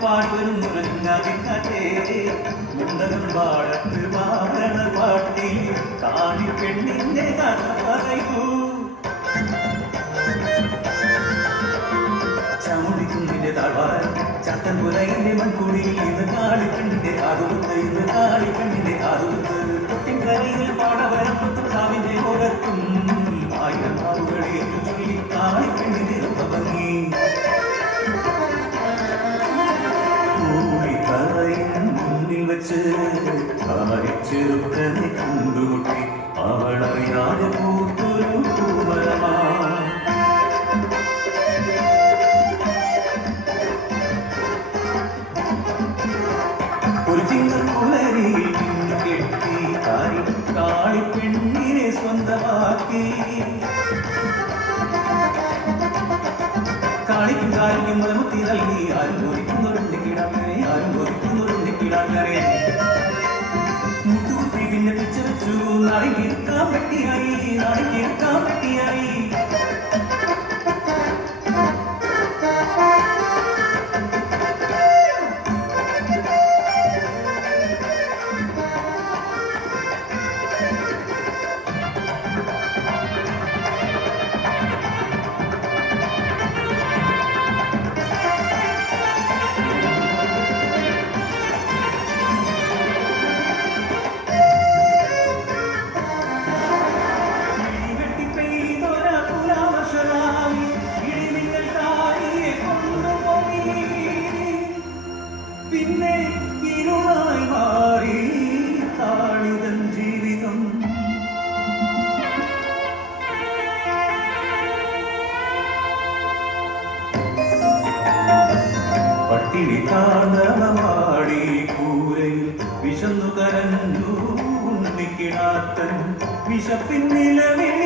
പാടും മുരങ്ങാതിക്കാറ്റേ മുണ്ടകം പാടത്ത് മാറണ പാട്ടി കാണി പെണ്ണിന്റെ കഥ പറയൂ ചമുടിക്കുന്നിന്റെ താഴ്വാരം ചത്തൻ പുലയിന്റെ മൺകുടിയിൽ ഇന്ന് കാളിപ്പെണ്ണിന്റെ കാതുകുത്ത് ഇന്ന് കാളിപ്പെണ്ണിന്റെ കാതുകുത്ത് കൊട്ടിൻകരയിൽ പാടവരപ്പത്തും സാവിന്റെ ഓരത്തും ആയിരം നാളുകളെ ചൊല്ലി കാളിപ്പെണ്ണിന്റെ ഭംഗി മുന്നിൽ വെച്ച് ചെറുക്കനെ കണ്ടുമുട്ടി അവളറിയാതെ പൂത്തൊരു പൂമരമാ ഒരു ചിങ്ങപ്പുലരിയിൽ കെട്ടി കാളിപ്പെണ്ണിനെ സ്വന്തമാക്കി കാളിക്കും കാലിക്കും മുത്തി നൽകി ആരും ഒരിക്കുന്നവരുണ്ട് കിടാക്കരെ ആരും ഒരിക്കുന്നവരുണ്ട് കിടാക്കരെ മുട്ടുകുത്തി പിന്നെ പിച്ച വെച്ചു നാടിക്കിരുക്കാൻ പറ്റിയായി നാടിക്കിരുക്കാൻ പറ്റിയായി പിന്നെ ഇരുളായി മാറി താളിതൻ ജീവിതം പട്ടിണി താണ്ഡവമാടി കൂരയിൽ വിശന്നു കരഞ്ഞു ഉണ്ണിക്കിടാത്തൻ വിശപ്പിൻ നിലവിൽ